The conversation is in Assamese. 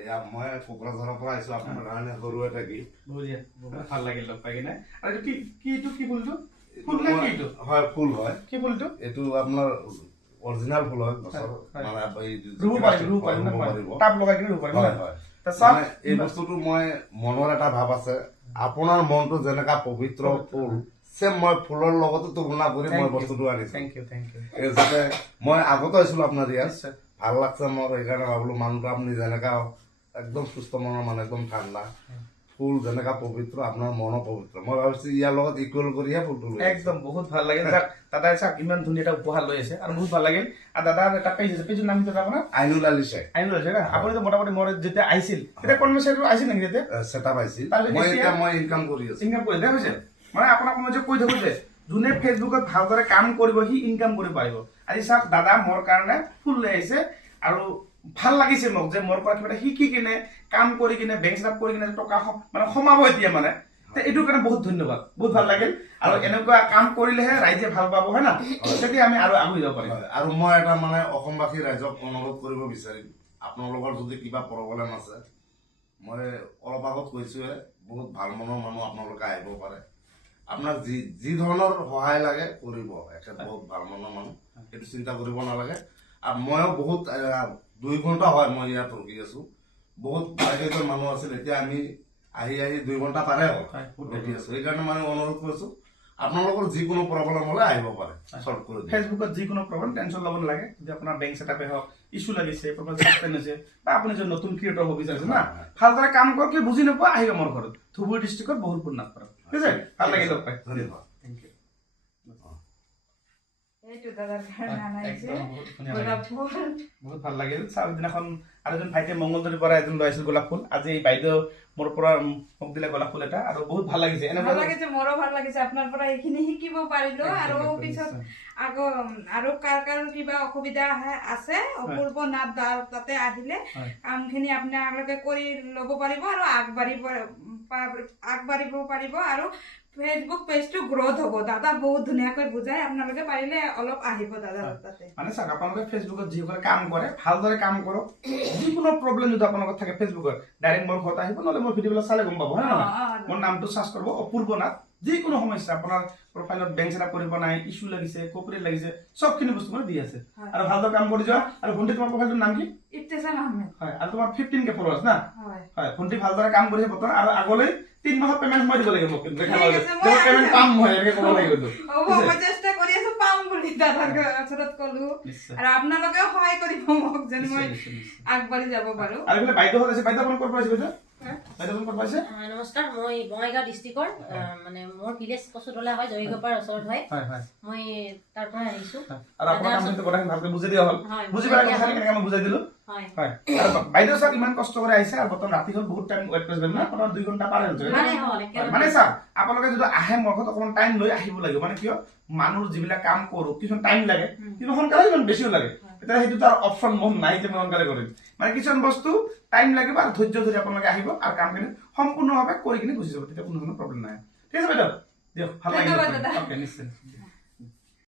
এয়া মই কোকৰাঝাৰৰ পৰা আহিছো আপোনাৰ কাৰণে সৰু এটা গিফ্ট। বঢ়িয়া, বহুত ভাল লাগিল লগ পাই কিনে। আৰু এইটো কি ফুলটো? ফুল নে কি এইটো? হয়, ফুল হয়। কি ফুলটো? এইটো আপোনাৰ অৰিজিনাল ফুল হয় গছৰ, মানে ৰুব পাৰিব, টাব লগাই কিনে ৰুব পাৰিব। হয় হয়। মানে এই বস্তুটো মই মনৰ এটা ভাৱ আছে, আপোনাৰ মনটো যেনেকা পবিত্ৰ ফুল, সেম মই ফুলৰ লগতো তুলনা কৰি মই বস্তুটো আনিছো। Thank you, thank you. যাতে মই আগতে আহিছিলো আপোনাৰ ইয়াত, ভাল লাগছে মোৰ, সেইকাৰণে ভাবিলো মানুহটো আপুনি যেনেকা একদম সুস্থ মনৰ মানুহ, একদম ঠাণ্ডা, ফুল যেনেকা পবিত্ৰ আপোনাৰ মনো পবিত্ৰ, মই ভাবিছো ইয়াৰ লগত ইকুৱেল কৰিহে ফুলটো লৈ একদম বহুত ভাল লাগিল। দাদাই চাওক ইমান ধুনীয়া এটা উপহাৰ লৈ আছে আৰু বহুত ভাল লাগিল। আৰু দাদা এটা পেজ আছে, পেজৰ নাম কি আপোনাৰ? আইনুল আলী শেখ। আইনুল আলী শেখ। আপুনিতো মোটামুটি মোৰ যেতিয়া আহিছিল তেতিয়া কনভাৰ্চেশ্যন আছিল নেকি? তেতিয়া সেটআপ আছিল, মই ইনকাম কৰি আছো। ইনকাম কৰি দেখা হৈছে, মানে আপোনাক মই যে কৈ থাকো যে যোনে ফেচবুকত ভালদৰে কাম কৰিব সি ইনকাম কৰিব পাৰিব। আজি চাওক দাদা মোৰ কাৰণে ফুল লৈ আহিছে আৰু ভাল লাগিছে মোক যে মোৰ পৰা কিবা এটা শিকি কিনে কাম কৰি কিনে বেংক চেটআপ কৰি কিনে টকা মানে সোমাব এতিয়া মানে এইটোৰ কাৰণে বহুত ধন্যবাদ, বহুত ভাল লাগিল। আৰু এনেকুৱা কাম কৰিলেহে ৰাইজে ভাল পাব, হয় না? তেতিয়া আমি আৰু আগুৱাই যাব পাৰিম। আৰু মই এটা মানে অসমবাসী ৰাইজক অনুৰোধ কৰিব বিচাৰিম, আপোনালোকৰ যদি কিবা প্ৰব্লেম আছে, মই অলপ আগত কৈছোৱে, বহুত ভাল মনৰ মানুহ আপোনালোকে আহিব পাৰে। আপোনাক যি ধৰণৰ সহায় লাগে কৰিব, এখেত বহুত ভাল মনৰ মানুহ, সেইটো চিন্তা কৰিব নালাগে। আৰু ময়ো বহুত 2 ঘণ্টা হয় মই ইয়াত ৰখি আছো, বহুত কেইজন মানুহ আছিল, এতিয়া আমি আহি 2 ঘণ্টা পাৰে ৰখি আছো। সেইকাৰণে মানে অনুৰোধ কৰিছো, আপোনালোকৰ যিকোনো প্ৰব্লেম হলে আহিব পাৰে, সলভ কৰি দিম। ফেচবুকত যিকোনো প্ৰব্লেম টেনশ্যন ল'ব নালাগে। যদি আপোনাৰ বেংক চেটআপে হওক, ইছ্যু লাগিছে, প্ৰফাইল ছাছপেণ্ড হৈছে, বা আপুনি যদি নতুন ক্ৰিয়েটৰ হ'ব বিচাৰিছে না, ভালদৰে কাম কৰক, বুজি নোপোৱা আহিব মোৰ ঘৰত। ধুবুৰী ডিষ্ট্ৰিক্টত বহুত পূৰ্ণ কৰক, ঠিক আছে? ভাল লাগিল লগ পাই, ধন্যবাদ, থেংক ইউ। বহুত ভাল লাগিল। দিনাখন আৰু এজন ভাইটিয়ে মংগলদৈৰ পৰা এজন লৈ আহিছিল গোলাপ ফুল, আজি এই বাইদেউ মোৰ পৰা মোক দিলে গোলাপ ফুল এটা, আৰু বহুত ভাল লাগিছে। ভাল লাগিছে, মোৰো ভাল লাগিছে আপোনাৰ পৰা এইখিনি শিকিব পাৰিলো। আৰু পিছত আৰু কাৰ কিবা অসুবিধা আছে, অপূৰ্ব নাথ তাতে আহিলে কামখিনি আপোনালোকে কৰি ল'ব পাৰিব আৰু আগবাঢ়িব পাৰিব। আৰু ফেচবুক পেজটো গ্ৰোথ হ'ব। দাদা বহুত ধুনীয়াকৈ বুজাই, আপোনালোকে পাৰিলে অলপ আহিব দাদা তাতে। মানে চাওক, আপোনালোকে ফেচবুকত যিসকলে কাম কৰে ভালদৰে কাম কৰক। যিকোনো প্ৰব্লেম যদি আপোনালোকৰ থাকে ফেচবুকত ডাইৰেক্ট মোৰ ঘৰত আহিব, নহলে মোৰ ভিডিঅ'বিলাক চালে গম পাব, হয় নহয়? মোৰ নামটো চাৰ্চ কৰিব, অপূৰ্ব নাথ। যিকোনো সমস্যা আপোনাৰ প্ৰফাইলত বেংক চেটআপ কৰিব নাই, ইছ্যু লাগিছে, কপাৰেট লাগিছে, চবখিনি বস্তু মানে দি আছে। আৰু ভালদৰে কাম কৰি যোৱা। আৰু ভণ্টি তোমাৰ প্ৰফাইলটোৰ নাম কি? ইফতেছাম আহমেদ। হয়, আৰু তোমাৰ 15K ফলোৱাৰ্ছ না? হয়, ভণ্টি ভালদৰে কাম কৰিছে বৰ্তমান, আৰু আগলৈ 3 মাহত পেমেন্ট সোমাই দিব লাগিব মোক, কিন্তু পেমেন্ট পাম মই, এনেকৈ ক'ব লাগিব। মই চেষ্টা কৰি আছো পাম বুলি দাদাৰ ওচৰত ক'লো, আৰু আপোনালোকেও সহায় কৰিব মোক যেন মই আগবাঢ়ি যাব পাৰো। আৰু এইফালে বাইদেউ আছে, বাইদেউ আপুনি ক'ত পাইছে? নমস্কাৰ, মই বঙাইগাঁও ডিষ্ট্ৰিক্টৰ, মানে মোৰ ভিলেজ কচুতলা হয়, জয়গোপাৰ ওচৰত হয়। মই তাৰ পৰা আহিছো। আৰু আপোনাৰ কামটো কথাখিনি ভালকৈ বুজাই দিয়া হ'ল, বুজি পালে কথাখিনি কেনেকৈ মই বুজাই দিলো। হয়, বাইদেউ চাওক ইমান কষ্ট কৰি আহিছে, আৰু বৰ্তমান ৰাতি হ'ল, বহুত টাইম ৱেট কৰিছে না, আপোনাৰ 2 ঘণ্টা পাৰ হৈছে। মানে চাওক, আপোনালোকে যদি আহে মোৰ ঘৰত অকণমান টাইম লৈ আহিব লাগিব। মানে কিয়, মানুহ যিবিলাক কাম কৰো কিছুমান টাইম লাগে, কিন্তু সোনকালে ইমান বেছিও লাগে। এতিয়া সেইটো তাৰ অপশ্যন মোৰ নাই যে মই সোনকালে কৰিম। মানে কিছুমান বস্তু টাইম লাগিব, আৰু ধৈৰ্য ধৰি আপোনালোকে আহিব আৰু কামখিনি সম্পূৰ্ণভাৱে কৰি কিনে গুচি যাব, তেতিয়া কোনো ধৰণৰ প্ৰব্লেম নাই। ঠিক আছে বাইদেউ, দিয়ক, ভাল লাগিল। নিশ্চয়।